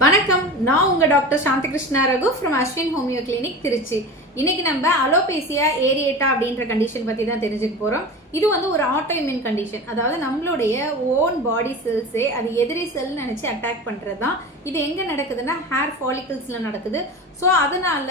வணக்கம். நான் உங்க doctor Shanthi Krishna Raghu from Ashwin homeo clinic Tiruchi. இன்னைக்கு நம்ம அலோபேசியா ஏரியேட்டா அப்படின்ற கண்டிஷன் பத்தி தான் தெரிஞ்சுக்க போறோம். இது வந்து ஒரு ஆட்டோஇம்யூன் கண்டிஷன் அதாவது நம்மளுடைய ஓன் பாடி செல்ஸே அது எதிரி செல் நினைச்சு அட்டாக் பண்ணுறது தான். இது எங்க நடக்குதுன்னா ஹேர் ஃபாலிகல்ஸ்ல நடக்குது. ஸோ அதனால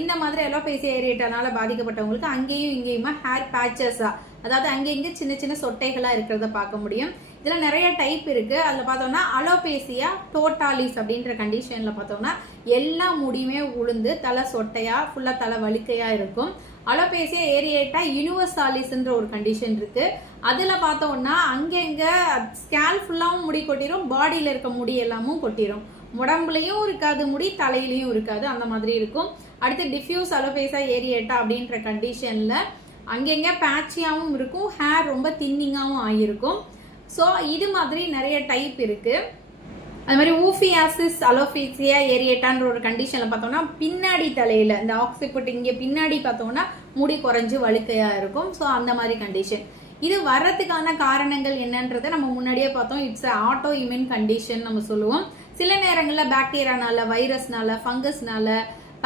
இந்த மாதிரி அலோபேசியா ஏரியேட்டானால பாதிக்கப்பட்டவங்களுக்கு அங்கேயும் இங்கேயுமா ஹேர் பேச்சஸா அதாவது அங்கே இங்கே சின்ன சின்ன சொட்டைகளாக இருக்கிறத பார்க்க முடியும். இதில் நிறைய டைப் இருக்கு. அதில் பார்த்தோம்னா அலோபேசியா டோட்டாலிஸ் அப்படின்ற கண்டிஷனில் பார்த்தோம்னா எல்லா முடியுமே உளுந்து தலை சொட்டையா ஃபுல்லாக தலை வலிக்கையா இருக்கும். அலோபேசியா ஏரியேட்டா யூனிவர்சாலிஸ்ன்ற ஒரு கண்டிஷன் இருக்கு. அதில் பார்த்தோம்னா அங்கங்க ஸ்கேல் ஃபுல்லாகவும் முடி கொட்டிரும் பாடியில் இருக்க முடி எல்லாமும் கொட்டிடும் உடம்புலையும் இருக்காது முடி தலையிலையும் இருக்காது அந்த மாதிரி இருக்கும். அடுத்து டிஃப்யூஸ் அலோபேசா ஏரியேட்டா அப்படின்ற கண்டிஷனில் அங்கங்க பேட்சியாகவும் இருக்கும் ஹேர் ரொம்ப தின்னிங்காகவும் ஆகியிருக்கும். ஸோ இது மாதிரி நிறைய டைப் இருக்குது அது மாதிரி ஊஃபியாசிஸ் அலோஃபீசியா ஏரியேட்டான்ற ஒரு கண்டிஷனில் பார்த்தோம்னா பின்னாடி தலையில் இந்த ஆக்சிபுட் இங்கே பின்னாடி பார்த்தோம்னா முடி குறைஞ்சு வழுக்கையாக இருக்கும். ஸோ அந்த மாதிரி கண்டிஷன் இது வர்றதுக்கான காரணங்கள் என்னன்றதை நம்ம முன்னாடியே பார்த்தோம். இட்ஸ் ஆட்டோ இம்யூன் கண்டிஷன் நம்ம சொல்லுவோம். சில நேரங்களில் பாக்டீரியானால வைரஸ்னால ஃபங்கஸ்னால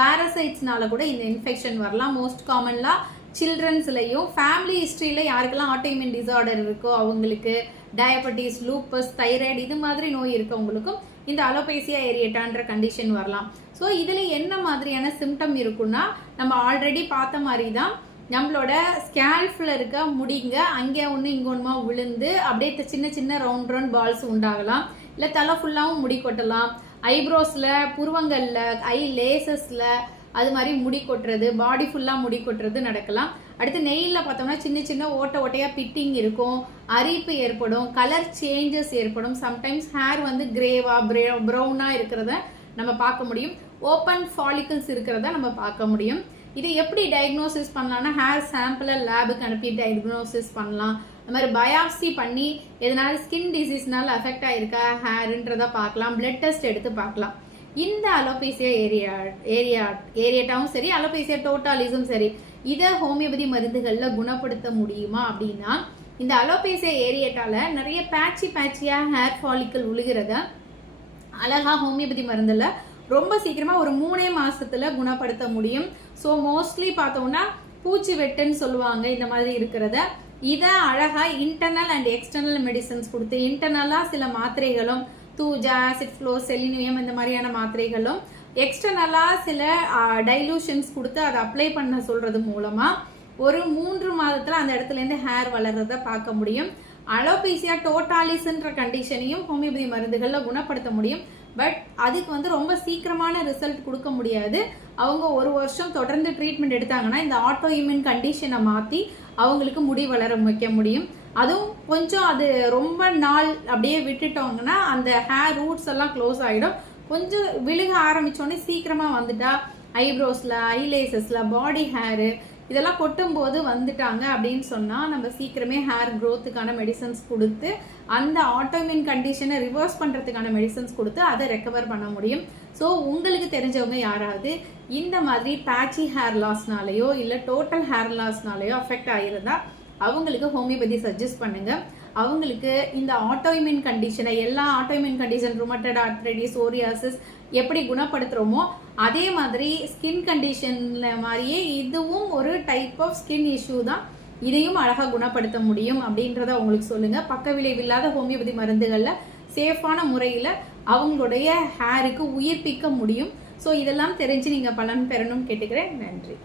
பாரசைட்ஸ்னால கூட இந்த இன்ஃபெக்ஷன் வரலாம். மோஸ்ட் காமன்லாம் சில்ட்ரன்ஸ்லையும் ஃபேமிலி ஹிஸ்ட்ரியில் யாருக்கெல்லாம் ஆட்டோமின் டிசார்டர் இருக்கோ அவங்களுக்கு டயபெட்டிஸ் லூப்பஸ் தைராய்டு இது மாதிரி நோய் இருக்கவங்களுக்கும் இந்த அலோபேசியா ஏரியட்டான்ற கண்டிஷன் வரலாம். ஸோ இதில் என்ன மாதிரியான சிம்டம் இருக்குன்னா நம்ம ஆல்ரெடி பார்த்த மாதிரி தான் நம்மளோட ஸ்கேல்ஃபில் இருக்க முடிங்க அங்கே ஒன்று இங்கே ஒன்றுமா விழுந்து அப்படியே சின்ன சின்ன ரவுண்ட் ரவுண்ட் பால்ஸ் உண்டாகலாம். இல்லை தலை ஃபுல்லாகவும் முடி கொட்டலாம். ஐப்ரோஸில் புருவங்களில் ஐ லேசஸில் அது மாதிரி முடி கொட்டுறது பாடி ஃபுல்லாக முடி கொட்டுறது நடக்கலாம். அடுத்து நெயிலில் பார்த்தோம்னா சின்ன சின்ன ஓட்ட ஓட்டையாக பிட்டிங் இருக்கும் அரிப்பு ஏற்படும் கலர் சேஞ்சஸ் ஏற்படும். சம்டைம்ஸ் ஹேர் வந்து கிரேவா ப்ரௌனாக இருக்கிறத நம்ம பார்க்க முடியும். ஓப்பன் ஃபாலிக்கல்ஸ் இருக்கிறத நம்ம பார்க்க முடியும். இதை எப்படி டயக்னோசிஸ் பண்ணலாம்னா ஹேர் சாம்பிளை லேபுக்கு அனுப்பி டயக்னோசிஸ் பண்ணலாம். அது மாதிரி பயாப்சி பண்ணி எதனால ஸ்கின் டிசீஸ்னால அஃபெக்ட் ஆயிருக்கா ஹேருன்றத பார்க்கலாம் பிளட் டெஸ்ட் எடுத்து பார்க்கலாம். இந்த அலோபேசியா ஏரியா ஏரியா ஏரியாட்டாவும் சரி அலோபேசியா டோட்டாலிஸும் சரி இதை ஹோமியோபதி மருந்துகளில் குணப்படுத்த முடியுமா அப்படின்னா இந்த அலோபேசியா ஏரியட்டால நிறைய பேட்சி பேட்சியாக ஹேர் ஃபாலிக்கல் உழுகிறத அழகா ஹோமியோபதி மருந்துல ரொம்ப சீக்கிரமா ஒரு மூணே மாசத்துல குணப்படுத்த முடியும். ஸோ மோஸ்ட்லி பார்த்தோம்னா பூச்சி வெட்டுன்னு சொல்லுவாங்க இந்த மாதிரி இருக்கிறத. இதை அழகா இன்டர்னல் அண்ட் எக்ஸ்டர்னல் மெடிசன்ஸ் கொடுத்து இன்டர்னலா சில மாத்திரைகளும் தூஜா ஆசிட் ஃப்ளோ செலினியம் இந்த மாதிரியான மாத்திரைகளும் எக்ஸ்டர்னலாக சில டைலூஷன்ஸ் கொடுத்து அதை அப்ளை பண்ண சொல்றது மூலமா ஒரு மூன்று மாதத்துல அந்த இடத்துல இருந்து ஹேர் வளர்றத பார்க்க முடியும். அலோபீசியா டோட்டாலிஸ்ன்ற கண்டிஷனையும் ஹோமியோபதி மருந்துகளில் குணப்படுத்த முடியும். பட் அதுக்கு வந்து ரொம்ப சீக்கிரமான ரிசல்ட் கொடுக்க முடியாது. அவங்க ஒரு வருஷம் தொடர்ந்து ட்ரீட்மெண்ட் எடுத்தாங்கன்னா இந்த ஆட்டோ இம்யூன் கண்டிஷனை மாற்றி அவங்களுக்கு முடி வளர வைக்க முடியும். அதுவும் கொஞ்சம் அது ரொம்ப நாள் அப்படியே விட்டுட்டோங்கன்னா அந்த ஹேர் ரூட்ஸ் எல்லாம் க்ளோஸ் ஆகிடும் கொஞ்சம் விழுக ஆரம்பித்தோடனே சீக்கிரமாக வந்துட்டா ஐப்ரோஸில் ஐலேசஸில் பாடி ஹேரு இதெல்லாம் கொட்டும் போது வந்துட்டாங்க அப்படின்னு சொன்னால் நம்ம சீக்கிரமே ஹேர் க்ரோத்துக்கான மெடிசன்ஸ் கொடுத்து அந்த ஆட்டோமின் கண்டிஷனை ரிவர்ஸ் பண்ணுறதுக்கான மெடிசன்ஸ் கொடுத்து அதை ரெக்கவர் பண்ண முடியும். ஸோ உங்களுக்கு தெரிஞ்சவங்க யாராவது இந்த மாதிரி பேச்சி ஹேர் லாஸ்னாலேயோ இல்லை டோட்டல் ஹேர் லாஸ்னாலேயோ அஃபெக்ட் ஆகிருந்தா அவங்களுக்கு ஹோமியோபதி சஜஸ்ட் பண்ணுங்கள் அவங்களுக்கு இந்த ஆட்டோஇம்யூன் கண்டிஷனை எல்லா autoimmune condition rheumatoid arthritis psoriasis எப்படி குணப்படுத்துகிறோமோ அதே மாதிரி ஸ்கின் கண்டிஷனில் மாதிரியே இதுவும் ஒரு டைப் ஆஃப் ஸ்கின் இஷ்யூ தான் இதையும் அழகாக குணப்படுத்த முடியும் அப்படின்றத அவங்களுக்கு சொல்லுங்கள் பக்க விளைவு இல்லாத ஹோமியோபதி மருந்துகளில் சேஃபான முறையில் அவங்களுடைய ஹேருக்கு உயிர்ப்பிக்க முடியும். ஸோ இதெல்லாம் தெரிஞ்சு நீங்கள் பலன் பெறணும்னு கேட்டுக்கிறேன். நன்றி.